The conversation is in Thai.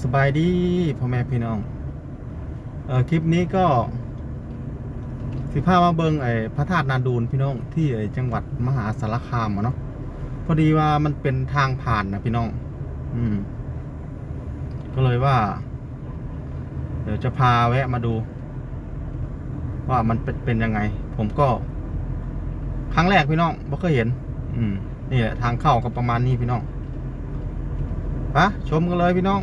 สบายดีพ่อแม่พี่น้องเอ่อคลิปนี้ก็ สิพามาเบิงไอ้พระธาตุนาดูนพี่น้องที่ไอ้จังหวัดมหาสารคามอะเนาะพอดีว่ามันเป็นทางผ่านนะพี่น้อง อืม ก็เลยว่า เดี๋ยวจะพาแวะมาดู ว่ามันเป็นเป็นยังไง ผมก็ ครั้งแรกพี่น้องไม่เคยเห็น อืม นี่แหละทางเข้าก็ประมาณนี้พี่น้องไปะชมกันเลยพี่น้อง